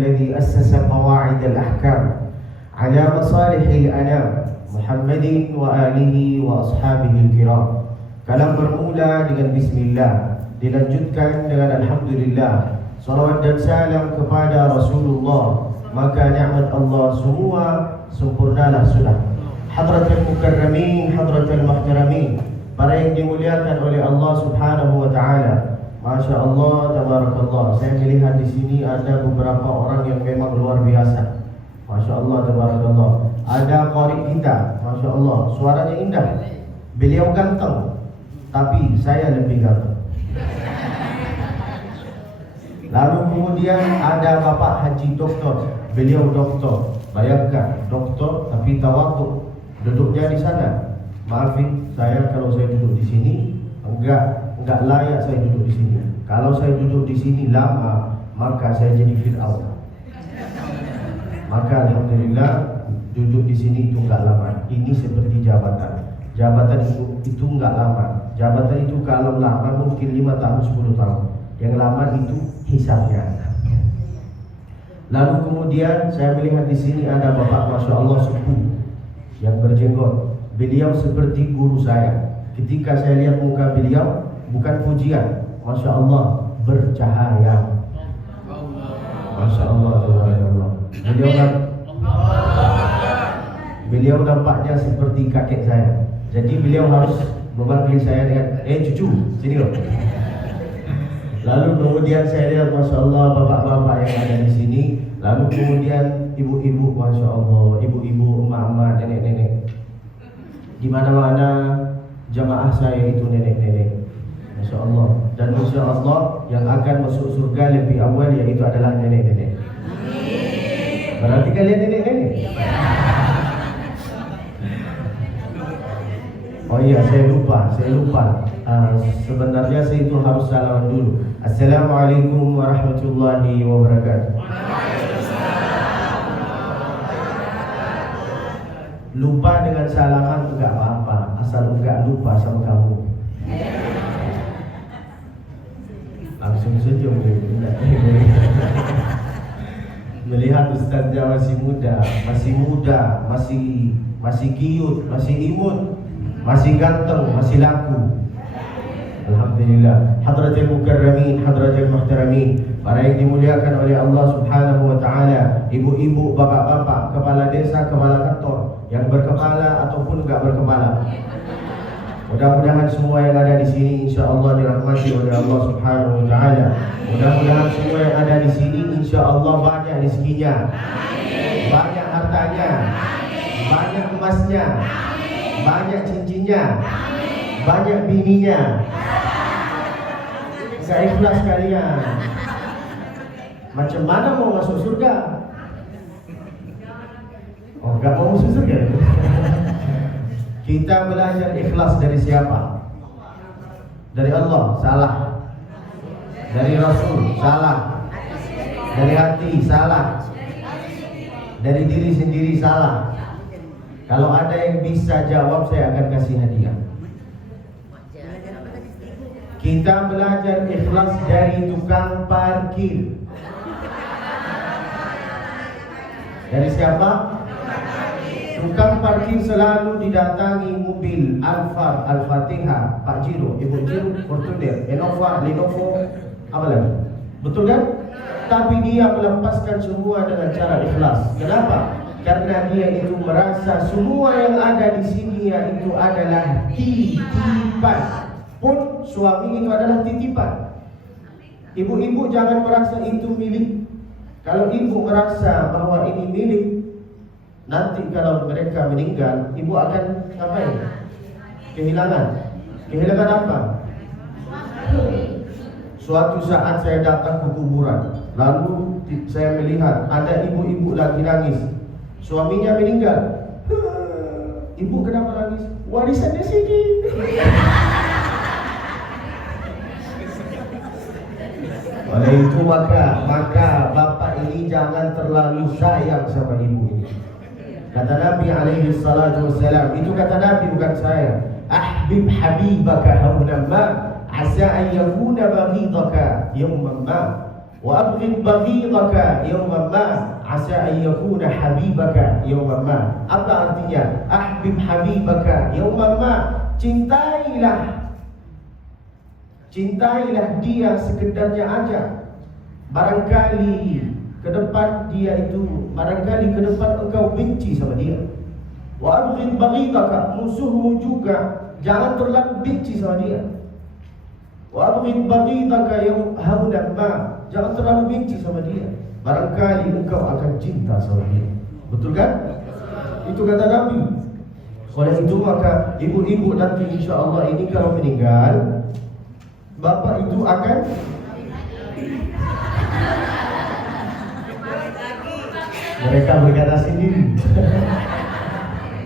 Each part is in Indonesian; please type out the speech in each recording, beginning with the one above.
الذي أسس قواعد الأحكام على مصالح الأنام محمد وآله وأصحابه الكرام. Kalam bermula dengan Bismillah, dilanjutkan dengan Alhamdulillah. Salawat dan salam kepada Rasulullah, maka nikmat Allah semua sempurnalah sudah. Hadratul mukarramin, hadratul muhtaramin, para yang dimuliakan oleh Allah Subhanahu wa taala. Masya Allah, tabarakallah. Saya melihat di sini ada beberapa orang yang memang luar biasa. Masya Allah, tabarakallah. Ada qari kita, Masya Allah, suaranya indah. Beliau ganteng, tapi saya lebih ganteng. Lalu kemudian ada Bapak Haji Doktor, beliau doktor. Bayangkan, doktor tapi tawadhu, duduknya di sana. Maafin saya kalau saya duduk di sini, enggak layak saya duduk di sini. Kalau saya duduk di sini lama, maka saya jadi Fir'aun. Maka alhamdulillah duduk di sini itu enggak lama. Ini seperti jabatan. Jabatan itu enggak lama. Jabatan itu kalau lama mungkin 5 tahun, 10 tahun. Yang lama itu hisabnya. Lalu kemudian saya melihat di sini ada Bapak Masya Allah sepuh yang berjenggot. Beliau seperti guru saya. Ketika saya lihat muka beliau, bukan pujian, Masya Allah, bercahaya. Masya Allah, tabarakallah. Beliau nampaknya seperti kakek saya. Jadi beliau harus memanggil saya dengan cucu, sini loh. Lalu kemudian saya lihat Masya Allah bapak-bapak yang ada di sini. Lalu kemudian ibu-ibu, Masya Allah, ibu-ibu, emak-emak, nenek-nenek. Di mana-mana jamaah saya itu nenek-nenek, Masya Allah. Dan Masya Allah yang akan masuk surga lebih awal yaitu adalah nenek-nenek. Berarti kalian nenek-nenek? Oh iya, saya lupa. Sebenarnya saya itu harus salaman dulu. Assalamualaikum warahmatullahi wabarakatuh. Lupa dengan salaman enggak apa-apa, asal enggak lupa sama kamu. Langsung saja melihat ustaznya masih muda, masih cute, masih imut, masih ganteng, masih laku. Alhamdulillah. Hadratul mukarramin, hadratul muhtaramin, para yang dimuliakan oleh Allah Subhanahu wa taala, ibu-ibu, bapak-bapak, kepala desa, kepala kantor, yang berkepala ataupun enggak berkepala. Mudah-mudahan semua yang ada di sini insyaallah dirahmati oleh Allah Subhanahu wa taala. Mudah-mudahan semua yang ada di sini insyaallah banyak rezekinya. Banyak hartanya. Banyak emasnya. Banyak cincinnya. Banyak bininya. Enggak ikhlas kalian. Macam mana mau masuk surga? Oh, enggak mau masuk surga. Kita belajar ikhlas dari siapa? Dari Allah, salah. Dari Rasul, salah. Dari hati, salah. Dari diri sendiri, salah. Kalau ada yang bisa jawab, saya akan kasih hadiah. Kita belajar ikhlas dari tukang parkir. Dari siapa? Tukang parkir selalu didatangi mobil Alphard, Al-Fatihah, Pak Jiro, Ibu Jiro, Fortuner, Innova, Lenovo, apa lagi? Betul kan? Tapi dia melepaskan semua dengan cara ikhlas. Kenapa? Karena dia itu merasa semua yang ada di sini itu adalah titipan. Pun suami itu adalah titipan. Ibu-ibu jangan merasa itu milik. Kalau ibu merasa bahwa ini milik, nanti kalau mereka meninggal, ibu akan ngapain? Kehilangan. Kehilangan apa? Suatu saat saya datang ke kuburan, lalu saya melihat ada ibu-ibu lagi nangis. Suaminya meninggal. Ibu kenapa nangis? Warisannya sedikit. Oleh itu maka bapak ini jangan terlalu sayang sama ibu ini. Kata Nabi alaihi salatu wassalam, itu kata Nabi bukan saya. Ahbib habibaka haunan ma asa an yakuna baghidaka yawman ma. Wa abghid baghidaka yawman ma asa an yakuna habibaka yawman ma. Apa artinya? Ahbib habibaka yawman ma. Cintailah dia sekedarnya aja. Barangkali ke depan engkau benci sama dia. Wa abghid baghidaka, musuhmu juga jangan terlalu benci sama dia. Wa abghid baghidaka hauna ma, jangan terlalu benci sama dia. Barangkali engkau akan cinta sama dia. Betul kan? Itu kata Nabi. Oleh itu maka ibu-ibu nanti insya-Allah ini kalau meninggal, bapak itu akan mereka berkata sendiri.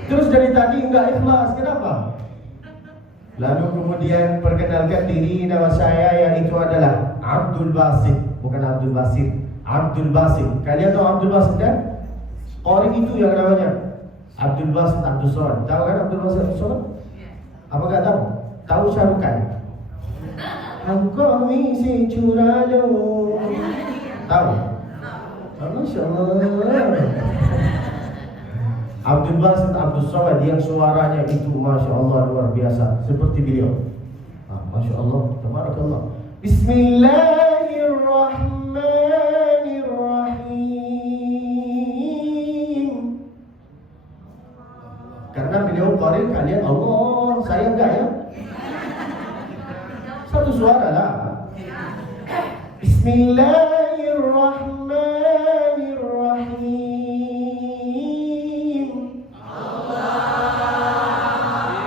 Terus dari tadi enggak ikhlas, kenapa? Lalu kemudian perkenalkan diri, nama saya yaitu adalah Abdul Basit, bukan Abdul Basir, Abdul Basit. Kalian tahu Abdul Basit kan? Orang itu yang namanya Abdul Basit Abdul Somad. Tahu kan Abdul Basit Abdul Somad? Apa enggak tahu? Tahu Syarukan? Aku misi curalo. Tahu? Masya Allah. Abdul Basit Abdul Somad yang suaranya itu Masya Allah luar biasa, seperti beliau. Masya Allah, tabarakallah. Bismillahirrahmanirrahim. Karena beliau qari, kalian Allah, saya enggak ya? Satu suara lah. Bismillahirrahmanirrahim.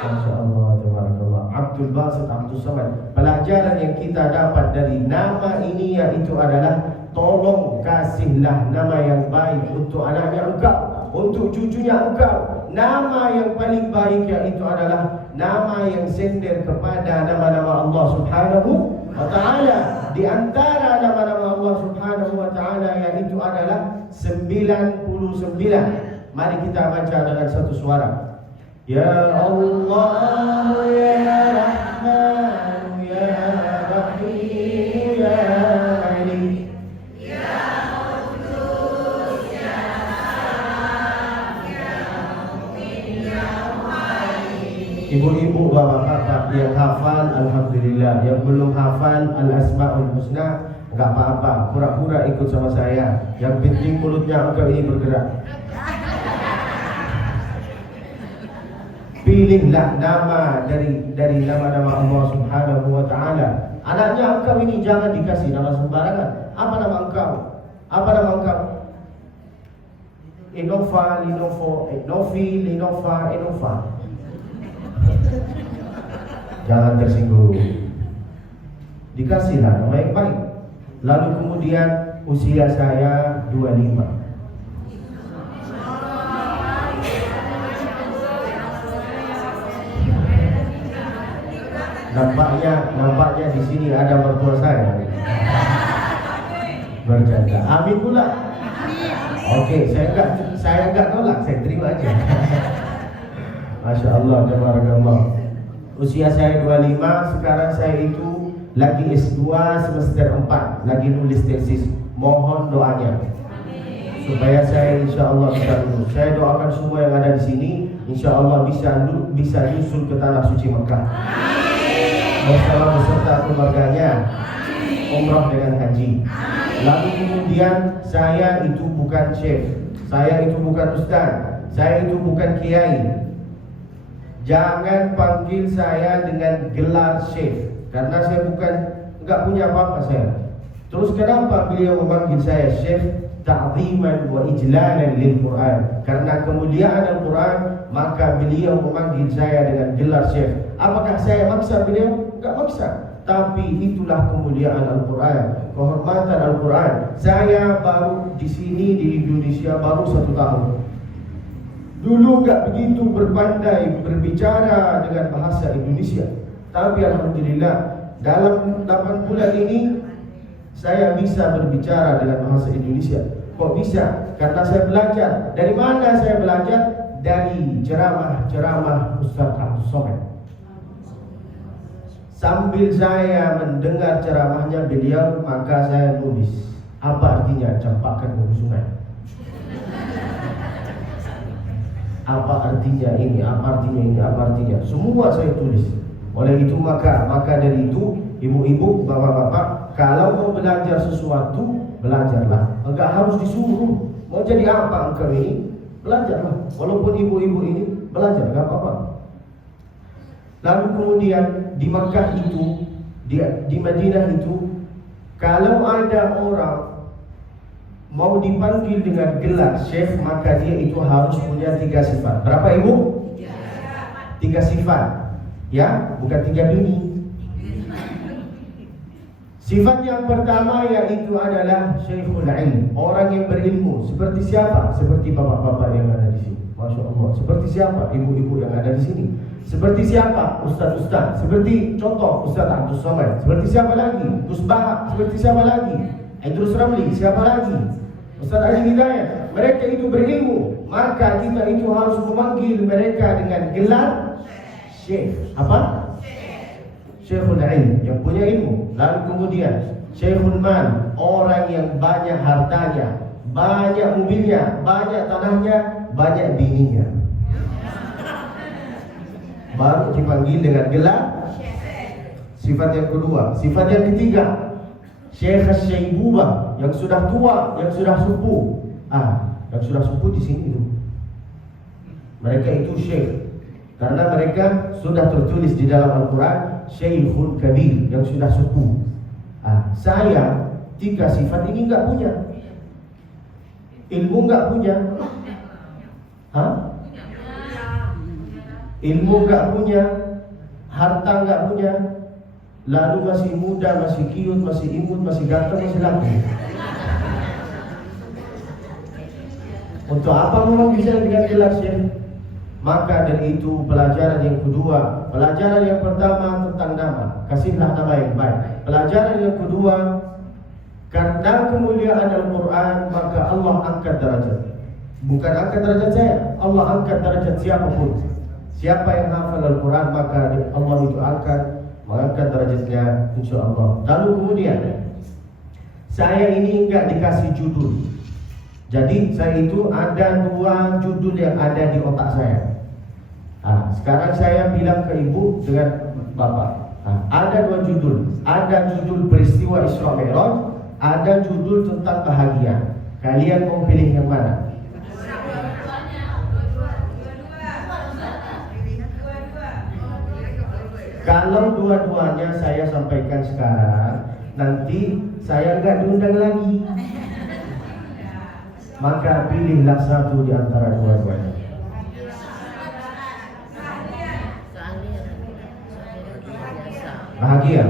Masya Allah, tabarakallah. Abdul Basit Abdul Somad. Pelajaran yang kita dapat dari nama ini yaitu adalah tolong kasihlah nama yang baik untuk anaknya engkau, untuk cucunya engkau. Nama yang paling baik yaitu adalah nama yang sender kepada nama-nama Allah Subhanahu wa ta'ala. Di antara nama-nama Allah Subhanahu wa ta'ala yaitu adalah 99. Mari kita baca dengan satu suara. Ya Allah, ya Rahman, ya Rahim, ya Malik. Ibu-ibu, bapak-bapak yang hafal alhamdulillah, yang belum hafal al-asmaul husna enggak apa-apa, pura-pura ikut sama saya. Yang penting mulutnya engkau ini bergerak. Pilihlah nama dari nama-nama Allah Subhanahu wa taala. Anaknya engkau ini jangan dikasih nama sembarangan. Apa nama engkau? Apa nama engkau? Innova, Linovo, Novi, Linova, Innova. Jangan tersinggung. Dikasihlah nama yang baik. Lalu kemudian usia saya 25. Nampaknya di sini ada mertua saya. Bercanda. Amin pula. Oke, saya enggak tolak, saya terima aja. Masya Allah, tabarakallah. Usia saya 25, sekarang saya itu lagi S2 semester 4, lagi nulis tesis. Mohon doanya supaya saya insya Allah bisa lulus. Saya doakan semua yang ada di sini insya Allah bisa nyusul ke tanah suci Mekah bersama beserta keluarganya, umrah dengan haji. Lalu kemudian saya itu bukan chef, saya itu bukan ustaz, saya itu bukan kiai. Jangan panggil saya dengan gelar chef, karena saya enggak punya apa-apa saya. Terus kenapa beliau memanggil saya chef? Ta'ziman wa ijlalan lil Quran. Karena kemuliaan Al-Quran, maka beliau memanggil saya dengan gelar chef. Apakah saya maksa beliau? Enggak maksa. Tapi itulah kemuliaan Al-Quran, kehormatan Al-Quran. Saya baru di sini di Indonesia baru 1 tahun. Dulu enggak begitu berpandai berbicara dengan bahasa Indonesia. Tapi alhamdulillah dalam 8 bulan ini saya bisa berbicara dengan bahasa Indonesia. Kok bisa? Karena saya belajar. Dari mana saya belajar? Dari ceramah Ustaz Abdul Somad. Sambil saya mendengar ceramahnya beliau, maka saya nulis. Apa artinya campakkan buku sungai? Apa artinya ini? Apa artinya ini? Apa artinya? Semua saya tulis. Oleh itu maka dari itu ibu-ibu, bapak-bapak, kalau mau belajar sesuatu, belajarlah. Enggak harus disuruh. Mau jadi apa engkau ini? Belajarlah. Walaupun ibu-ibu ini belajar, enggak apa-apa. Lalu kemudian di Makkah itu, di Madinah itu, kalau ada orang mau dipanggil dengan gelar syekh, maka dia itu harus punya 3 sifat. Berapa ibu? 3 sifat. Ya, bukan 3 bini. Sifat yang pertama yaitu adalah syekhul ilm, orang yang berilmu. Seperti siapa? Seperti bapak-bapak yang ada di sini. Masya Allah. Seperti siapa? Ibu-ibu yang ada di sini. Seperti siapa? Ustaz-ustaz. Seperti contoh Ustaz Abdul Somad. Seperti siapa lagi? Gus Bahak. Seperti siapa lagi? Idrus Ramli. Siapa lagi? Ustaz Ali Hidayat. Mereka itu berilmu, maka kita itu harus memanggil mereka dengan gelar syekh. Apa? Syekhul ilm, yang punya ilmu. Lalu kemudian syekhul mal, orang yang banyak hartanya, banyak mobilnya, banyak tanahnya, banyak bininya. Baru dipanggil dengan gelar. Sifat yang kedua. Sifat yang ketiga, syekh syaibubah, yang sudah tua, yang sudah sepuh. Yang sudah sepuh di sini itu. Mereka itu syekh karena mereka sudah tertulis di dalam Al-Quran Syekhul Kabir, yang sudah sepuh. Saya 3 sifat ini enggak punya. Ilmu enggak punya. Ilmu enggak punya, harta enggak punya, lalu masih muda, masih kiut, masih imut, masih ganteng, masih laku. Untuk apa orang bisa dengan gelar syekh? Maka dari itu pelajaran yang kedua, pelajaran yang pertama tentang nama, kasihlah nama yang baik. Pelajaran yang kedua, karena kemuliaan Al-Quran maka Allah angkat derajat. Bukan angkat derajat saya, Allah angkat derajat siapapun. Siapa yang hafal Al-Quran maka Allah itu akan mengangkat derajatnya, insyaAllah. Lalu kemudian saya ini enggak dikasih judul. Jadi saya itu ada 2 judul yang ada di otak saya. Sekarang saya bilang ke ibu dengan bapak, ada 2 judul. Ada judul peristiwa Isra Mi'raj, ada judul tentang bahagia. Kalian mau pilih yang mana? Kalau dua-duanya saya sampaikan sekarang, nanti saya enggak diundang lagi. Maka pilihlah satu di antara dua-duanya. Bahagia.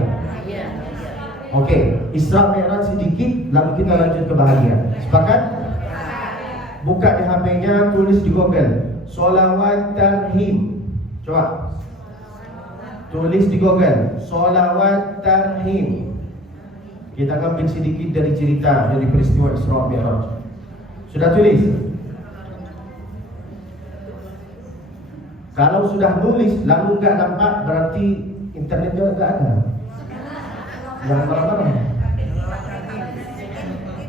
Oke, Isra Mi'raj sedikit, lalu kita lanjut ke bahagia. Sepakat? Buka di HP-nya, tulis di Google Sholawat Tarhim. Coba tulis di Google Sholawat Tarhim. Kita ambil sedikit dari cerita dari peristiwa Isra Mi'raj. Sudah tulis? Kalau sudah nulis lalu enggak nampak, berarti internetnya enggak ada. Jangan marah-marah.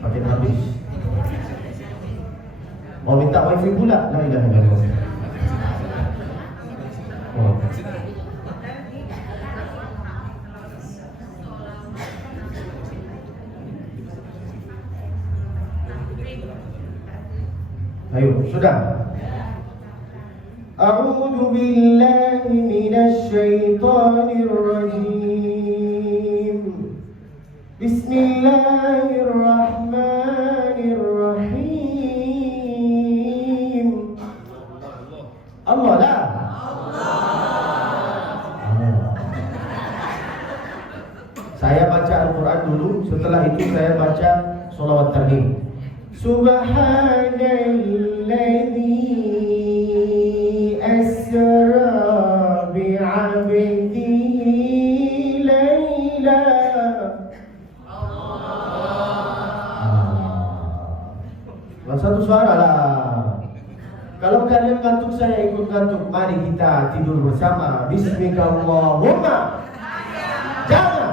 Pakai habis. Mau minta wifi pula? La ilaha illallah. Ayo, sudah. A'udzu billahi minasy syaithanir rajim. Bismillahirrahmanirrahim. Allah lah. Saya baca Al-Quran dulu, setelah itu saya baca sholawat tarhim. Subhanalladzi asra bi'abdihi layla. Satu suara lah. Kalau kalian ngantuk, saya ikut ngantuk. Mari kita tidur bersama. Bismillahirrahmanirrahim. Jangan.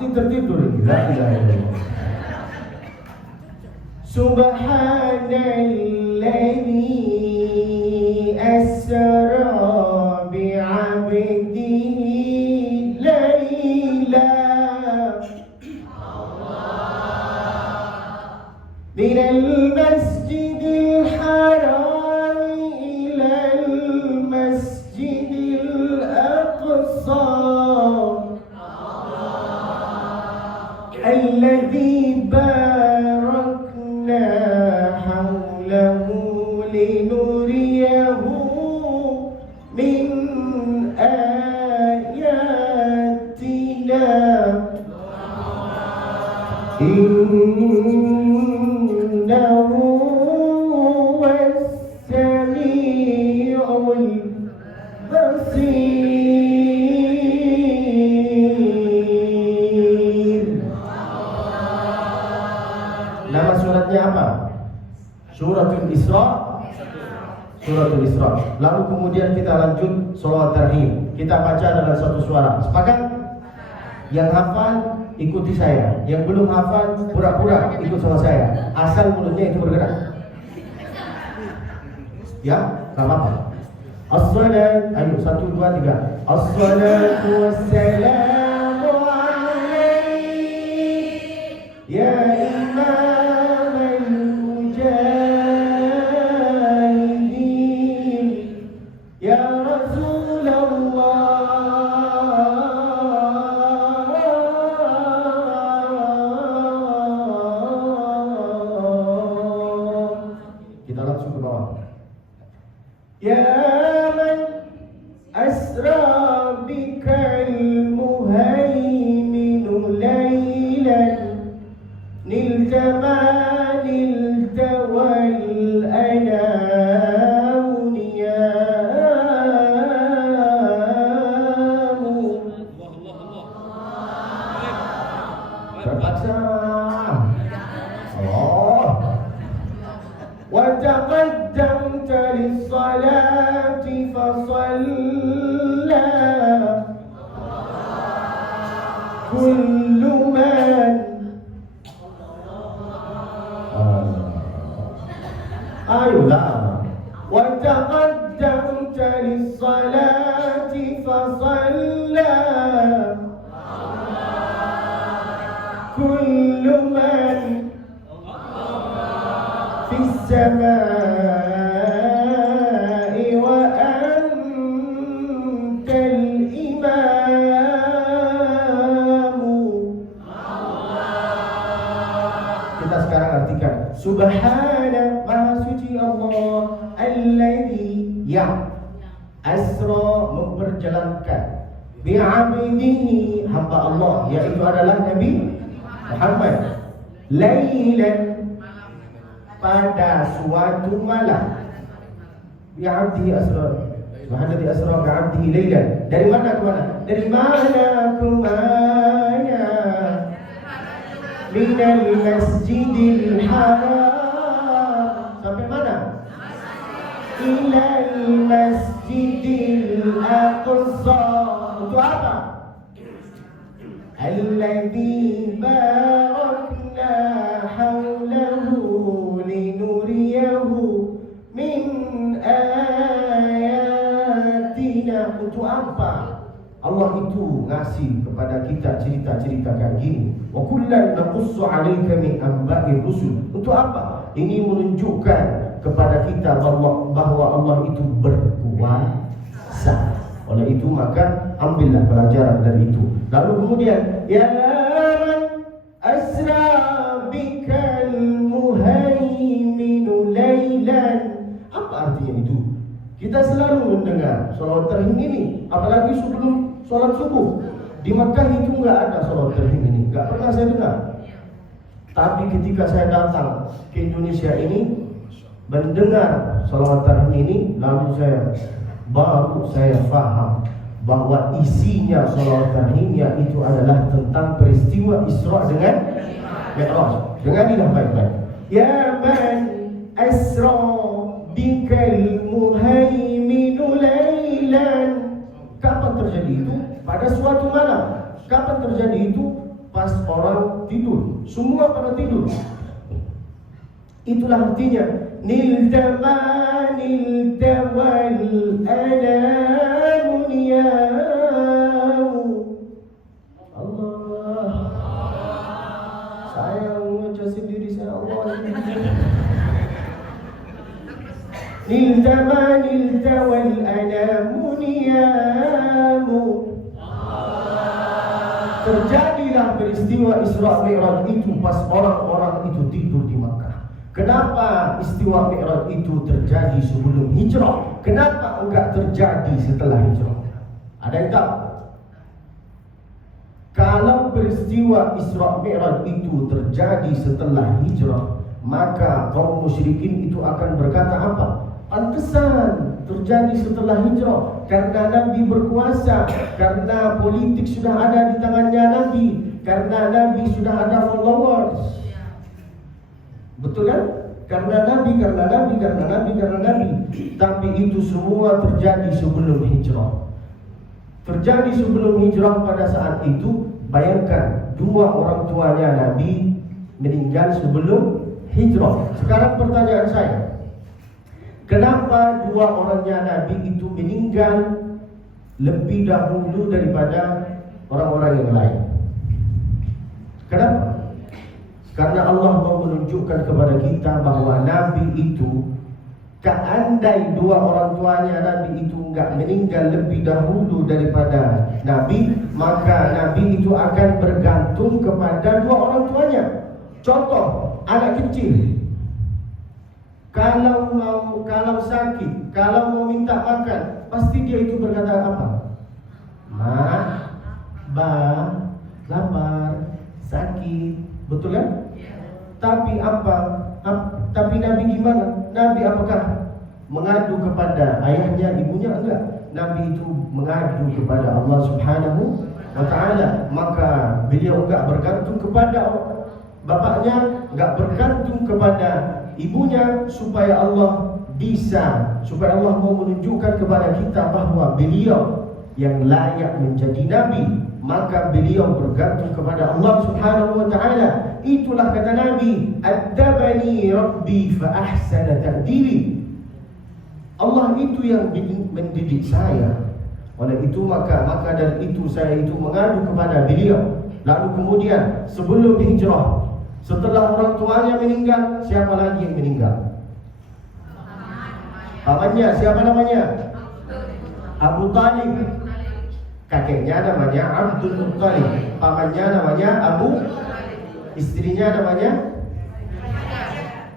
Pasti tertidur ini. La ilaha illallah. Subhanalladzi asra bi'abdihi layla minal masjidil haram ilal masjidil aqsa alladzi barakna hawlahu linuriyahu min ayatina innahu was-sami'ul basir. Nama suratnya apa? Suratul Isra. Suratul Isra. Lalu kemudian kita lanjut sholawat tarhim. Kita baca dengan satu suara. Sepakat? Yang hafal ikuti saya. Yang belum hafal pura-pura ikut sama saya. Asal mulutnya itu bergerak. Ya, tak apa-apa. As-salat, ayo 1, 2, 3. As-salatu wassalamu alaik ya imam al-mujahidin ya Rasulullah. Kita langsung ke bawah. Ya man asra bikal muhaiminu laylan nilta ma nilta wal anamu niyamu. Terpaksa Allah. Wa taqaddamta lis-salati fasalla kullu man ayolah. Wa taqaddamta lis-salati fasalla kullu man fis samaa'i wa antal imamu. Kita sekarang artikan. Subhana, maha suci Allah, alladzi yang asra memperjalankan bi'abdihi hamba Allah, yaitu adalah Nabi Muhammad, lailan pada suatu malam. Bi'abdihi asra, subhanalladzi asra bi'abdihi lailan. Dari mana ke mana? Dari mana ke mana? Minal masjidil haram. Sampai mana? Ilal masjidil aqsa. Untuk apa? Alladzi barakna hawlahu linuriyahu min ayatina. Untuk apa Allah itu ngasih kepada kita cerita-cerita kayak gini? Wa kullan naqussu 'alaika min anba'ir rusul. Untuk apa? Ini menunjukkan kepada kita bahwa Allah itu berkuasa. Oleh itu maka ambillah pelajaran dari itu. Lalu kemudian ya man asra bikal muhaiminu lailan. Apa artinya itu? Kita selalu mendengar sholawat tarhim ini, apalagi sebelum sholat subuh. Di Makkah itu enggak ada sholawat tarhim ini, enggak pernah saya dengar. Tapi ketika saya datang ke Indonesia ini, mendengar sholawat tarhim ini, lalu baru saya faham bahwa isinya sholawat tarhimnya itu adalah tentang peristiwa Isra dengan Mi'raj. Dengarlah baik-baik. Ya man asra bikal muhaiminu lailan. Kapan terjadi itu? Pada suatu malam. Kapan terjadi itu? pas orang tidur. Semua pada tidur. Itulah artinya nilta wal anamu niyamu. Allah, saya membaca sendiri saya Allah. Nilta wal anamu niyamu. Terjadilah peristiwa Isra Mi'raj itu pas orang-orang itu tidur di Makkah. Kenapa istiwa Mi'raj itu terjadi sebelum hijrah? Kenapa enggak terjadi setelah hijrah? Ada yang tahu? Kalau peristiwa Isra Mi'raj itu terjadi setelah hijrah, maka kaum musyrikin itu akan berkata apa? Pantesan terjadi setelah hijrah, karena Nabi berkuasa, karena politik sudah ada di tangannya Nabi, karena Nabi sudah ada followers. Betul kan? Karena Nabi. Tapi itu semua terjadi sebelum hijrah. Terjadi sebelum hijrah. Pada saat itu, bayangkan, dua orang tuanya Nabi meninggal sebelum hijrah. Sekarang pertanyaan saya, kenapa dua orangnya Nabi itu meninggal lebih dahulu daripada orang-orang yang lain? Kenapa? Karena Allah mau menunjukkan kepada kita bahwa Nabi itu, seandainya dua orang tuanya Nabi itu enggak meninggal lebih dahulu daripada Nabi, maka Nabi itu akan bergantung kepada dua orang tuanya. Contoh, anak kecil, kalau sakit, kalau mau minta makan, pasti dia itu berkata apa? Ma, ba, lapar, sakit, betul kan? Tapi tapi Nabi gimana? Nabi apakah mengadu kepada ayahnya, ibunya? Enggak. Nabi itu mengadu kepada Allah Subhanahu wa ta'ala. Maka beliau enggak bergantung kepada bapaknya, enggak bergantung kepada ibunya, supaya Allah mau menunjukkan kepada kita bahwa beliau yang layak menjadi Nabi. Maka beliau bergantung kepada Allah Subhanahu wa ta'ala. Itulah kata Nabi, "Adabani Rabbi fa ahsana ta'dibi." Allah itu yang mendidik saya. Oleh itu maka dari itu saya itu mengadu kepada beliau. Lalu kemudian sebelum hijrah, setelah orang tuanya meninggal, siapa lagi yang meninggal? Pamannya, siapa namanya? Abu Talib. Kakeknya namanya Abdul Muttalib, pamannya namanya Abu, istrinya namanya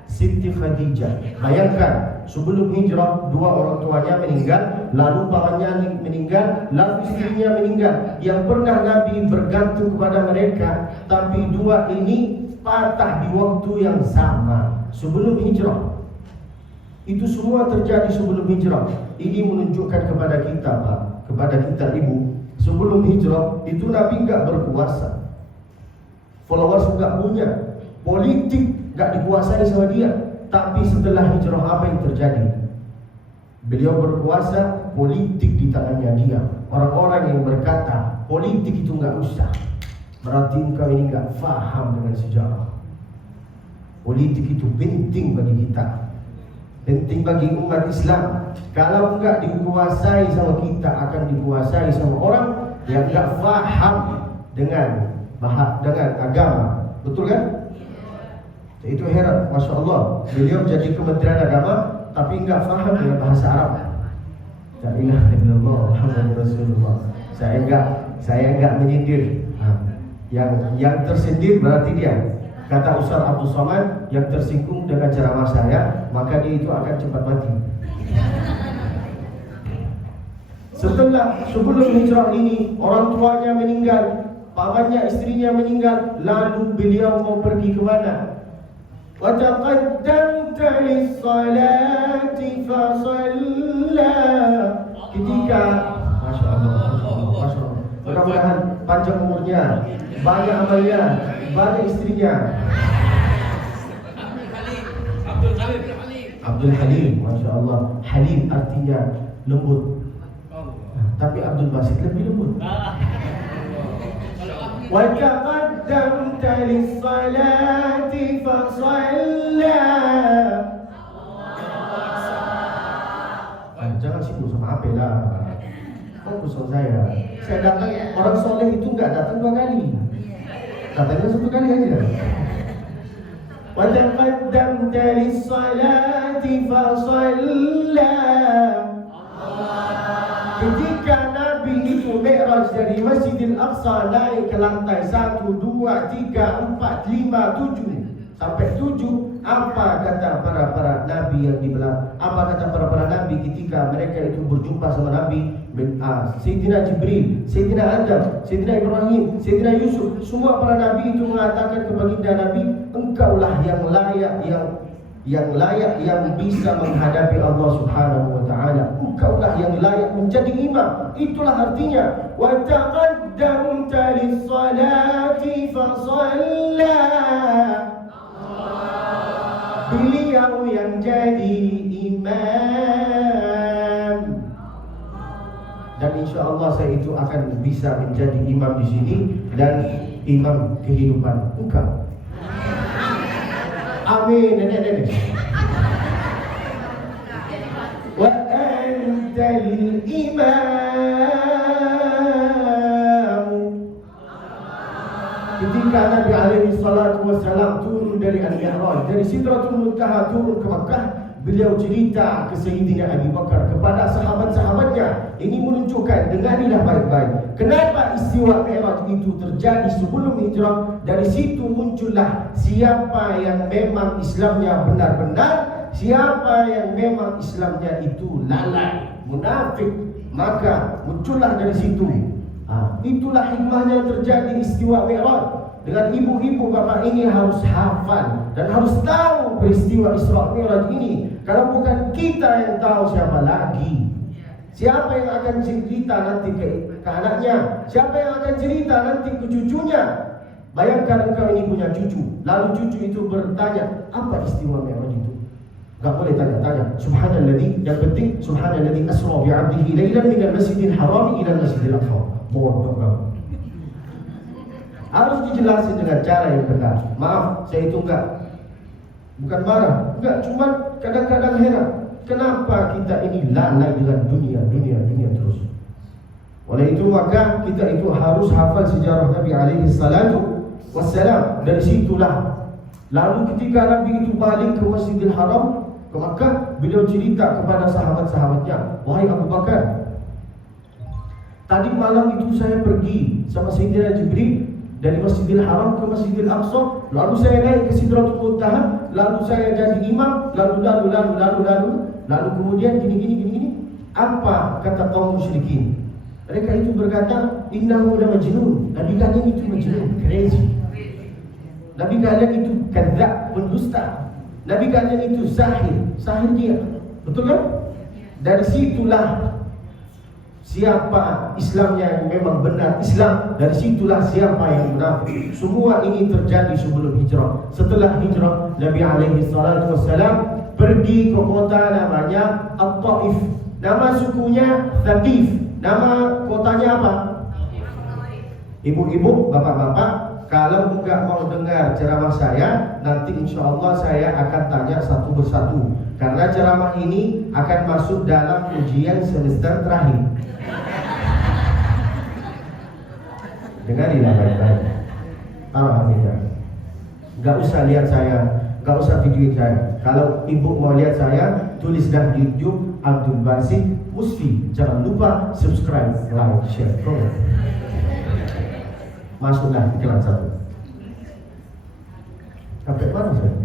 Siti Khadijah. Bayangkan, sebelum hijrah dua orang tuanya meninggal, lalu pamannya meninggal, lalu istrinya meninggal. Yang pernah Nabi bergantung kepada mereka, tapi dua ini patah di waktu yang sama sebelum hijrah. Itu semua terjadi sebelum hijrah. Ini menunjukkan kepada kita, Pak, kepada kita ibu, sebelum hijrah itu Nabi enggak berkuasa, followers enggak punya, politik enggak dikuasai sama dia. Tapi setelah hijrah apa yang terjadi? Beliau berkuasa, politik di tangannya dia. Orang-orang yang berkata politik itu enggak usah, berarti engkau ini enggak faham dengan sejarah. Politik itu penting bagi kita, penting bagi umat Islam. Kalau enggak dikuasai sama kita, akan dikuasai sama orang yang enggak faham dengan agama. Betul kan? Itu heran, Masya Allah, beliau jadi Kementerian Agama tapi enggak faham dengan bahasa Arab. La ilaha illallah Muhammadur Rasulullah. Saya enggak menyindir. Yang tersindir berarti dia. Kata Ustaz Abdul Somad, yang tersinggung dengan ceramah saya, maka dia itu akan cepat mati. Sebelum hijrah ini, orang tuanya meninggal, pamannya, istrinya meninggal, lalu beliau mau pergi ke mana? Wa taqaddamta lis-salati fa shalla. Ketika Masya Allah, mudah-mudahan panjang umurnya, banyak amalnya, banyak istrinya. Abdul Halim, Masya Allah. Halim artinya lembut, tapi Abdul Basit lebih lembut. Wa taqaddamta قدمت للصلاة فصلى. Jangan sibuk sama apa lah. Fokus sama saya. Saya datang, orang soleh itu enggak datang 2 kali. Datangnya 1 kali aja. Wa taqaddamta lis-salati fa shalla. Ketika Nabi itu Mi'raj dari Masjidil Aqsa naik ke lantai 1, 2, 3, 4, 5, 7 sampai 7, apa kata para nabi yang di belakang? Apa kata para nabi ketika mereka itu berjumpa sama Nabi? Sayyidina Jibril, Sayyidina Adam, Sayyidina Ibrahim, Sayyidina Yusuf, semua para nabi itu mengatakan kepada Nabi, engkaulah yang layak yang bisa menghadapi Allah Subhanahu wa taala. Engkaulah yang layak menjadi imam. Itulah artinya wa taqaddamta lis-salati fa shalla. Beliau yang jadi imam. Dan insya-Allah saya itu akan bisa menjadi imam di sini dan imam kehidupan engkau. Amin. Nenek. Wa antal imam. Ketika Nabi alaihi salatu wassalam turun dari Al-Mi'raj, dari Sidratul Muntaha turun ke Makkah, beliau cerita ke Sayyidina Abu Bakar kepada sahabat-sahabatnya. Ini menunjukkan, denganilah baik-baik, kenapa istiwa Mi'raj itu terjadi sebelum hijrah. Dari situ muncullah siapa yang memang Islamnya benar-benar, siapa yang memang Islamnya itu lalai, munafik. Maka muncullah dari situ. Itulah hikmahnya terjadi istiwa Mi'raj. Dengan ibu-ibu bapak ini harus hafal dan harus tahu peristiwa Isra Mi'raj ini. Kalau bukan kita yang tahu, siapa lagi? Siapa yang akan cerita nanti ke anaknya? Siapa yang akan cerita nanti ke cucunya? Bayangkan engkau ini punya cucu, lalu cucu itu bertanya, apa istiwa Mi'raj itu? Gak boleh tanya-tanya. Subhanalladzi, yang penting Subhanalladzi asra bi'abdihi lailan minal masjidil harami ila masjidil aqsa. Bodoh kau. Harus dijelasin dengan cara yang benar. Maaf, saya itu bukan marah, cuma kadang-kadang heran. Kenapa kita ini lalai dengan dunia terus? Oleh itu maka kita itu harus hafal sejarah Nabi alaihi salatu wassalam. Dari situlah, lalu ketika Nabi itu balik ke Masjidil Haram, ke Makkah, beliau cerita kepada sahabat-sahabatnya, wahai Abu Bakar, tadi malam itu saya pergi sama Sayyidina Jibril dari Masjidil Haram ke Masjidil Aqsa, lalu saya naik ke Sidratul Muntaha, lalu saya jadi imam, lalu kemudian gini. Apa kata kaum musyrikin? Mereka itu berkata, innahu la majnun. Nabi kalian itu majnun, crazy. Nabi kalian itu kadzab, pendusta. Nabi kalian itu sahir dia. Betul kan? Dari situlah siapa Islamnya yang memang benar Islam, dari situlah siapa yang munafik. Semua ini terjadi sebelum hijrah. Setelah hijrah, Nabi alaihi salatu wassalam pergi ke kota namanya At-Taif. Nama sukunya Thaqif. Nama kotanya apa? Ibu-ibu, bapak-bapak, kalau enggak mau dengar ceramah saya, nanti insya Allah saya akan tanya satu persatu. Karena ceramah ini akan masuk dalam ujian semester terakhir. Dengarilah baik-baik. Alhamdulillah. Enggak usah lihat saya, enggak usah video saya. Kalau ibu mau lihat saya, tulislah di YouTube Abdul Basit Musfi. Jangan lupa subscribe, like, share, comment. Masuklah ke kelas 1. Sampai mana saya?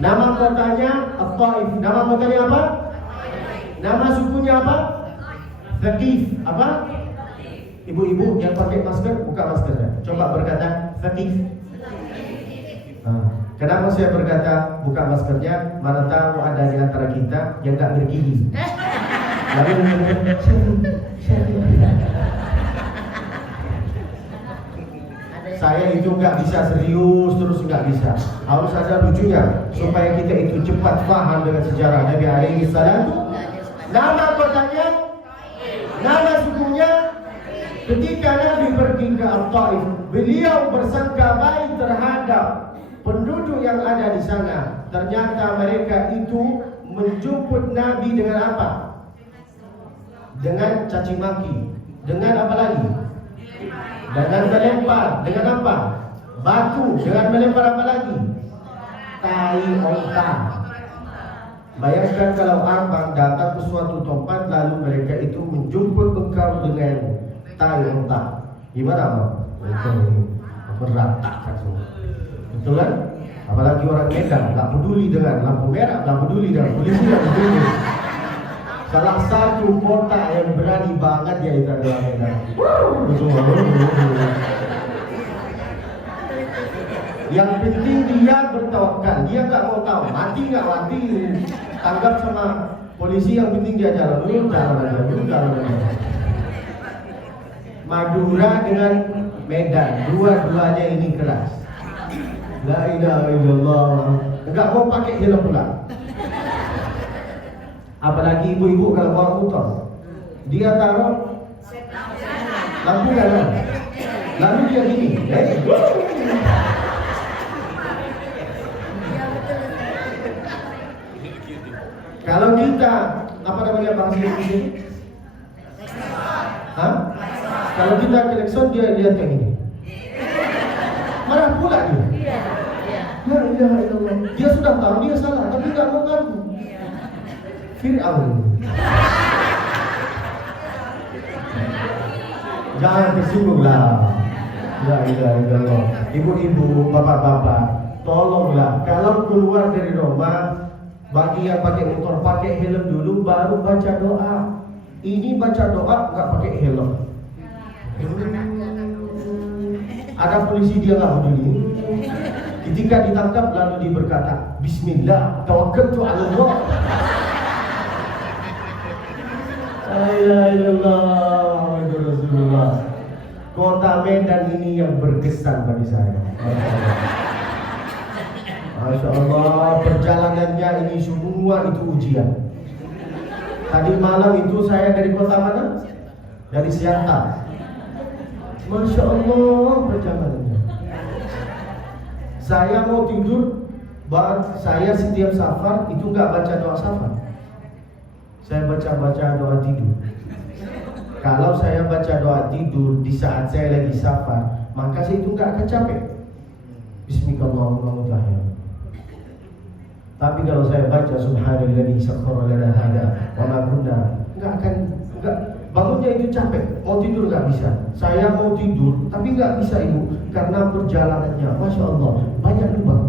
Nama kotanya At-Taif. Nama kotanya apa? Nama sukunya apa? Thaqif. Apa? Ibu-ibu yang pakai masker, buka maskernya. Coba berkata Thaqif. Kenapa saya berkata buka maskernya? Mana tahu ada di antara kita yang tak bergigi. Lalu saya itu nggak bisa serius terus, nggak bisa. Harus ada lucunya supaya kita itu cepat paham dengan sejarah Nabi alaihi salam. Nama kotanya, nama sukunya Ketika Nabi pergi ke Al-Taif, beliau bersangka baik terhadap penduduk yang ada di sana. Ternyata mereka itu menjemput Nabi dengan apa? Dengan caci maki. Dengan apa lagi? Dengan melempar. Dengan apa? Batu. Dengan melempar apa lagi? Tai onta. Bayangkan kalau abang datang ke suatu tempat, lalu mereka itu menjemput engkau dengan tai onta. Gimana bang? Mereka ini berantakan semua. Betul kan? Apalagi orang Medan, tak peduli dengan lampu merah, tak peduli dengan polisi, tak peduli. Salah satu kota yang berani banget ya itu adalah Medan. Yang penting dia bertawakal, dia nggak mau tahu mati nggak mati, tanggap sama polisi. Yang penting dia jalan aja. Madura dengan Medan, dua-duanya ini keras. La ilaha illallah. Enggak mau pakai helm pula. Apalagi ibu-ibu kalau bawa motor, dia taruh lampu jalan, lalu dia gini, Kalau kita apa namanya bangsa ini? Kalau kita klakson dia lihat kayak gini. Marah pula dia. La ilaha illallah. Dia sudah tahu dia salah tapi enggak mau ngaku. Fir'aun. Jangan tersinggunglah. La ilaha illallah. Ibu-ibu, bapak-bapak, tolonglah kalau keluar dari rumah, bagi yang pakai motor pakai helm dulu baru baca doa. Ini baca doa enggak pakai helm. Ada polisi dia nggak peduli. Ketika ditangkap lalu dia berkata, Bismillah, tawakkaltu 'ala Allah. La ilaha illallah Muhammadur Rasulullah. Kota Medan ini yang berkesan bagi saya. Masya Allah, perjalanannya ini semua itu ujian. Tadi malam itu saya dari kota mana? Dari Siantar. Masya Allah perjalanannya. Saya mau tidur, saya setiap safar itu nggak baca doa safar. Saya baca doa tidur. Kalau saya baca doa tidur di saat saya lagi safar, maka saya itu nggak akan capek. Bismillahirrahmanirrahim. Tapi kalau saya baca Subhanalladzi sakhkhara lana hada wa ma kunna, enggak bangunnya itu capek, mau tidur nggak bisa. Saya mau tidur, tapi nggak bisa ibu, karena perjalanannya, masya Allah, banyak lubang.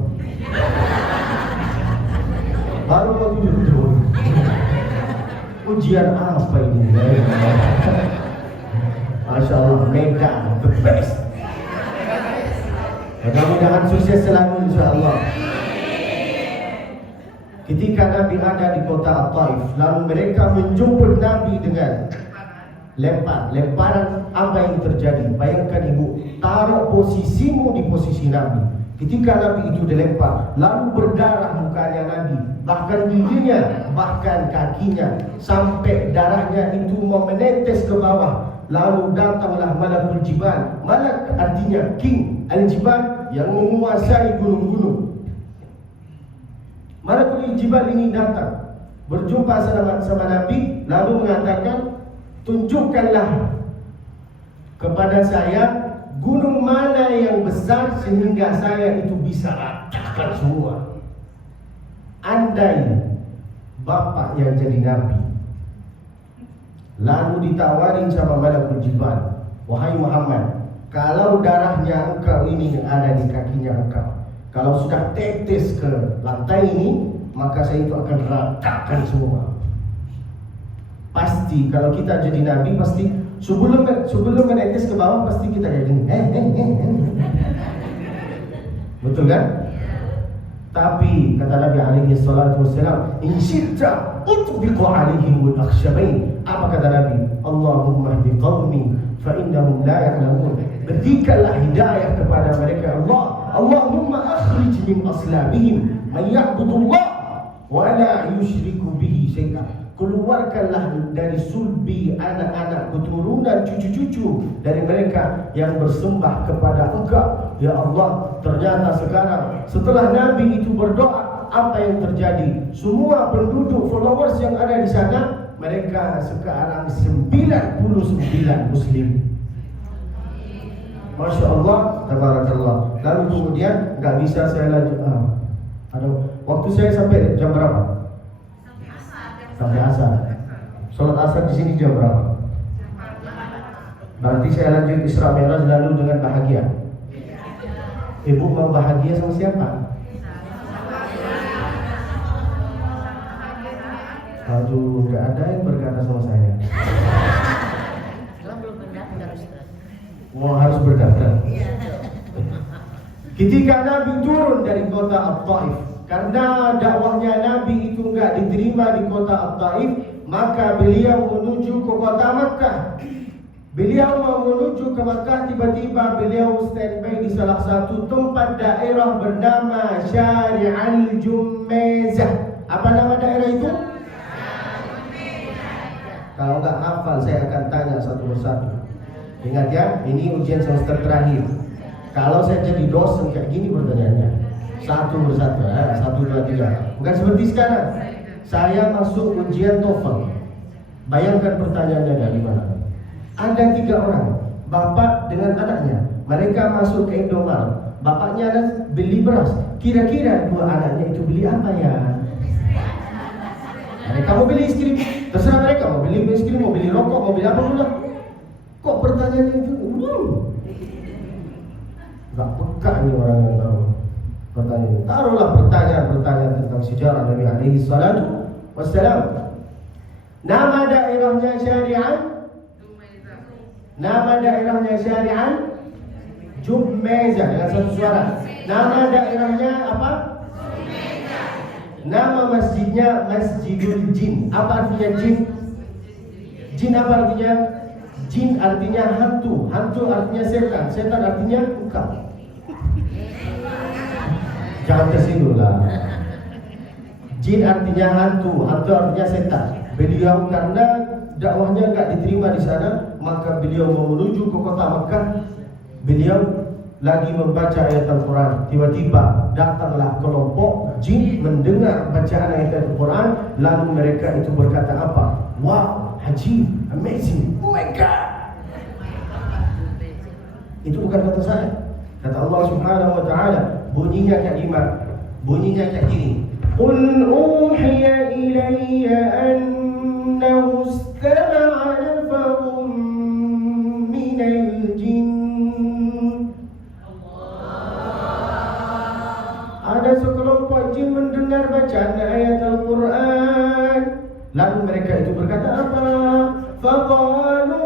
Baru mau tidur. Ujian apa ini? Masya Allah, Medan, the best. Mudah-mudahan sukses selalu, insya Allah. Ketika Nabi ada di kota Taif, lalu mereka menjemput Nabi dengan lemparan. Apa yang terjadi? Bayangkan ibu, taruh posisimu di posisi Nabi. Ketika Nabi itu dilempar, lalu berdarah mukanya Nabi, bahkan giginya, bahkan kakinya, sampai darahnya itu mau menetes ke bawah. Lalu datanglah Malakul Jibal. Malak artinya King Al-Jibal, yang menguasai gunung-gunung. Malakul Jibal ini datang berjumpa sama Nabi, lalu mengatakan, tunjukkanlah kepada saya gunung mana yang besar sehingga saya itu bisa ratakan semua. Andai bapak yang jadi Nabi. Lalu ditawarin sama Malakul Jibal, wahai Muhammad, kalau darahnya engkau ini yang ada di kakinya engkau, kalau sudah tetes ke lantai ini, maka saya itu akan ratakan semua. Pasti kalau kita jadi Nabi, pasti sebelum menetes ke bawah, pasti kita kayak gini. Betul kan? Tapi kata Nabi alaihi salatu wassalam, in syi'ta utbiqu alaihim al-akhshabain. Apa kata Nabi? Allahumma hdi qaumi fa innahum la ya'lamun. Berikanlah hidayah kepada mereka Allah. Allahumma akhrij min aslabihim man ya'budullah wa la yusyriku bihi syai'an. keluarkanlah dari sulbi anak-anak keturunan cucu-cucu dari mereka yang bersembah kepada Engkau ya Allah. Ternyata sekarang setelah Nabi itu berdoa, apa yang terjadi? Semua penduduk followers yang ada di sana, mereka sekarang 99 muslim. Masya Allah, tabarakallah. Lalu kemudian nggak bisa saya lanjut. Waktu saya sampai jam berapa? Sampai asar. Sholat asar di sini jam berapa? Berarti saya lanjut Isra Mi'raj lalu dengan bahagia. Ibu mau bahagia sama siapa? Aduh, nggak ada yang berkata sama saya. Harus berdaftar. Ketika Nabi turun dari kota At-Taif, karena dakwahnya Nabi itu enggak diterima di kota At-Taif, maka beliau menuju ke kota Makkah. Beliau mau menuju ke Makkah, tiba-tiba beliau standby di salah satu tempat daerah bernama Syari'al Jummezah. Apa nama daerah itu? Kalau enggak hafal saya akan tanya satu persatu. Ingat ya, ini ujian semester terakhir. Kalau saya jadi dosen kayak gini pertanyaannya, satu persatu, 1, 2, 3. Bukan seperti sekarang. Saya masuk ujian TOEFL. Bayangkan pertanyaannya dari mana? Ada 3 orang, bapak dengan anaknya. Mereka masuk ke Indomaret. Bapaknya ada beli beras. Kira-kira 2 anaknya itu beli apa ya? Mereka mau beli es krim. Terserah mereka mau beli es krim, mau beli rokok, mau beli apa pula. Kok pertanyaannya itu? Gak peka nih orang yang tahu pertanyaan. Taruhlah pertanyaan tentang sejarah Nabi alaihi salatu wassalam. Nama daerahnya Syari'an. Nama daerahnya Syari'an Jummezah dengan satu suara. Nama daerahnya apa? Nama masjidnya Masjidul Jin. Apa artinya jin? Jin apa artinya? Jin artinya hantu, hantu artinya setan, setan artinya engkau. Jangan tersinggung lah. Jin artinya hantu, hantu artinya setan. Beliau karena dakwahnya enggak diterima di sana, maka beliau mau menuju ke kota Makkah. Beliau lagi membaca ayat Al-Quran. Tiba-tiba datanglah kelompok jin mendengar bacaan ayat Al-Quran. Lalu mereka itu berkata apa? Wow, haji, amazing, oh my God. Itu bukan kata saya. Kata Allah Subhanahu wa taala, bunyinya kalimat, bunyinya kayak gini. Qul uhiya ilayya annahu istama'a nafarun minal jin. Ada sekelompok jin mendengar bacaan ayat Al-Quran. Lalu mereka itu berkata apa? Faqalu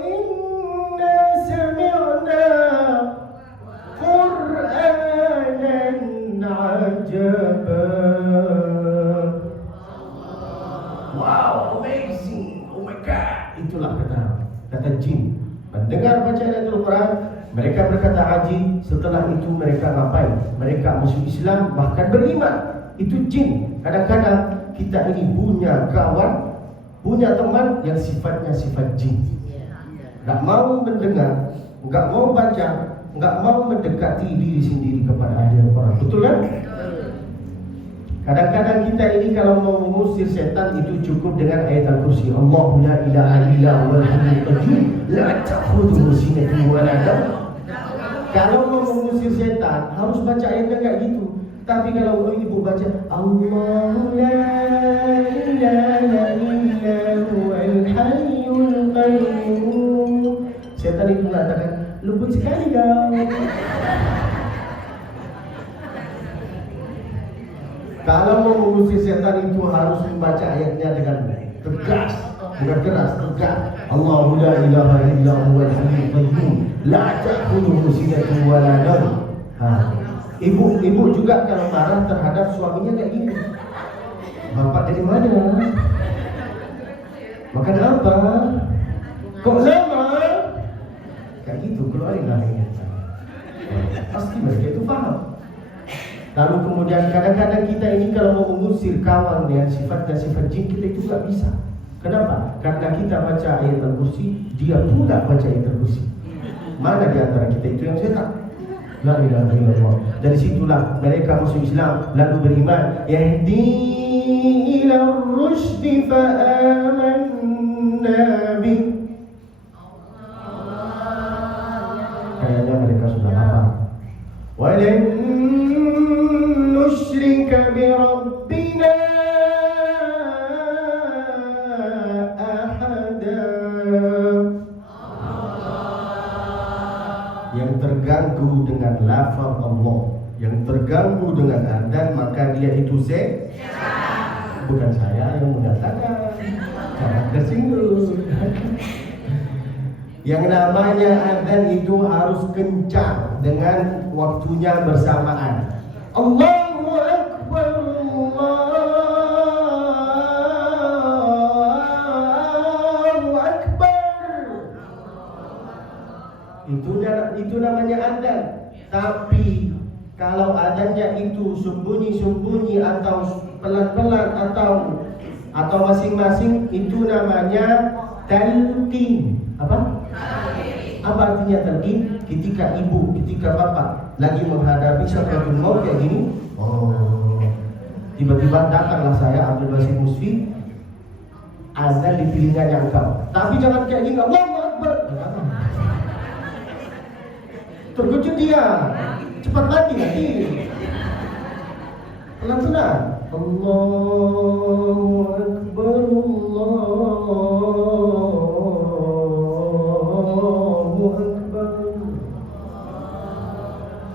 inna sami'na Qur'anan ajaba. Wow, amazing, oh my God. Itulah kata jin. Mendengar bacaan ayat Al-Quran, mereka berkata haji. Setelah itu mereka ngapain? Mereka masuk Islam, bahkan beriman. Itu jin. Kadang-kadang kita ini punya kawan, punya teman yang sifatnya sifat jin. Gak mau mendengar, gak mau baca, gak mau mendekati diri sendiri kepada ahli Al-Quran. Betul kan? Kadang-kadang kita ini kalau mau mengusir setan itu cukup dengan ayat Al-Kursi. Allahu la ilaha illa huwal hayyul qayyum la ta'khudhuhu sinatun wa la nawm. Kalau mau mengusir setan harus baca ayatnya kayak gitu. Tapi kalau ibu baca Allahu la ilaha illa huwal hayyul qayyum, setan itu mengatakan lembut sekali kau. Kalau mau mengusir setan itu harus membaca ayatnya dengan tegas, bukan keras, tegas. Allahu la ilaha illa huwal hayyul qayyum la ta'khudhuhu sinatun wa la nawm. Ibu juga kalau marah terhadap suaminya kayak gini. Bapak dari mana? Makan apa? Kok lama? Kayak gitu, keluarin lah ini. Pasti mereka itu paham. Lalu kemudian kadang-kadang kita ini kalau mau mengusir kawan dengan sifat dan sifat jin, kita itu gak bisa. Kenapa? Karena kita baca ayat al-kursi, dia pula baca ayat al-kursi. Mana di antara kita itu yang setan? La ilaha illallah. Dari situlah mereka masuk Islam lalu beriman. Yahdi ila rusydi fa amanna bi. Kayaknya mereka sudah hafal. Walan nusyrika bi rabbina ahada. Yang terganggu dengan lafaz Allah, yang terganggu dengan adzan, maka dia itu setan. Bukan saya yang mengatakan, jangan tersinggung. Yang namanya adzan itu harus kencang dengan waktunya bersamaan. Allahu Akbar, Allahu Akbar. Itu namanya adzan. Tapi kalau adzannya itu sembunyi-sembunyi atau pelan-pelan atau masing-masing, itu namanya talqin. Apa? Apa artinya talqin? Ketika ibu, ketika bapak lagi menghadapi sakaratul maut kayak gini, tiba-tiba datanglah saya Abdul Basit Musfi, azan di telinganya engkau. Tapi jangan kayak gini, Allahu Akbar. Terkejut dia, cepat mati nanti. Pelan-pelan. Allahu Akbar, Allahu Akbar.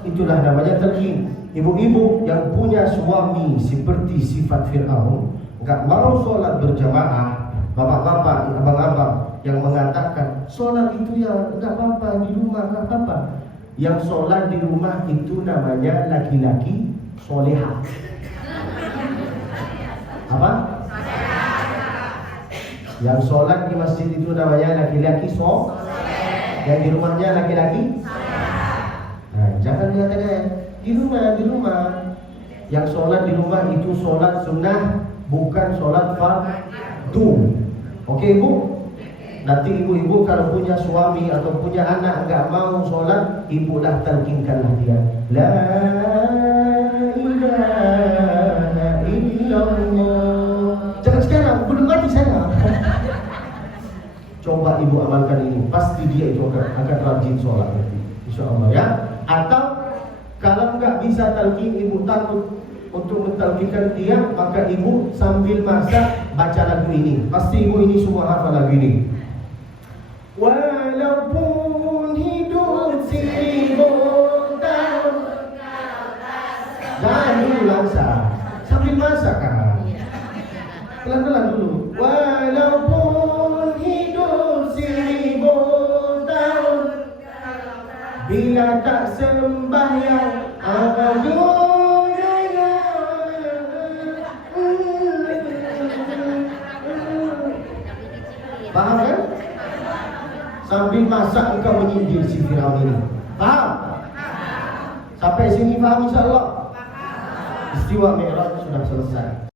Itulah namanya talqin. Ibu-ibu yang punya suami seperti sifat Fir'aun, enggak mau sholat berjamaah, bapak-bapak, abang-abang yang mengatakan sholat itu ya enggak apa-apa, di rumah enggak apa-apa. Yang sholat di rumah itu namanya laki-laki solehah. Apa? Yang sholat di masjid itu namanya laki-laki soleh. Yang di rumahnya laki-laki. Nah, jangan dikatakan di rumah. Yang sholat di rumah itu sholat sunnah, bukan sholat fardu. Oke, Ibu? Nanti ibu-ibu kalau punya suami atau punya anak enggak mau sholat, ibu dah talqinkanlah dia. La ilaha illallah. Jangan sekarang, belum mati saya. Coba ibu amalkan ini, pasti dia itu akan rajin sholat nanti, insya Allah ya. Atau kalau enggak bisa talqin, ibu takut untuk mentalqinkan dia, maka ibu sambil masak baca lagu ini. Pasti ibu ini semua hafal lagu ini. Walaupun hidup seribu tahun. Jangan dulu langsung, sambil masak kan. Pelan-pelan dulu. Walaupun hidup seribu tahun, bila tak sembahyang paham kan? Sambil masak engkau menyindir si Firaun ini. Paham? Sampai sini paham insya Allah? Istiwa Mi'raj sudah selesai.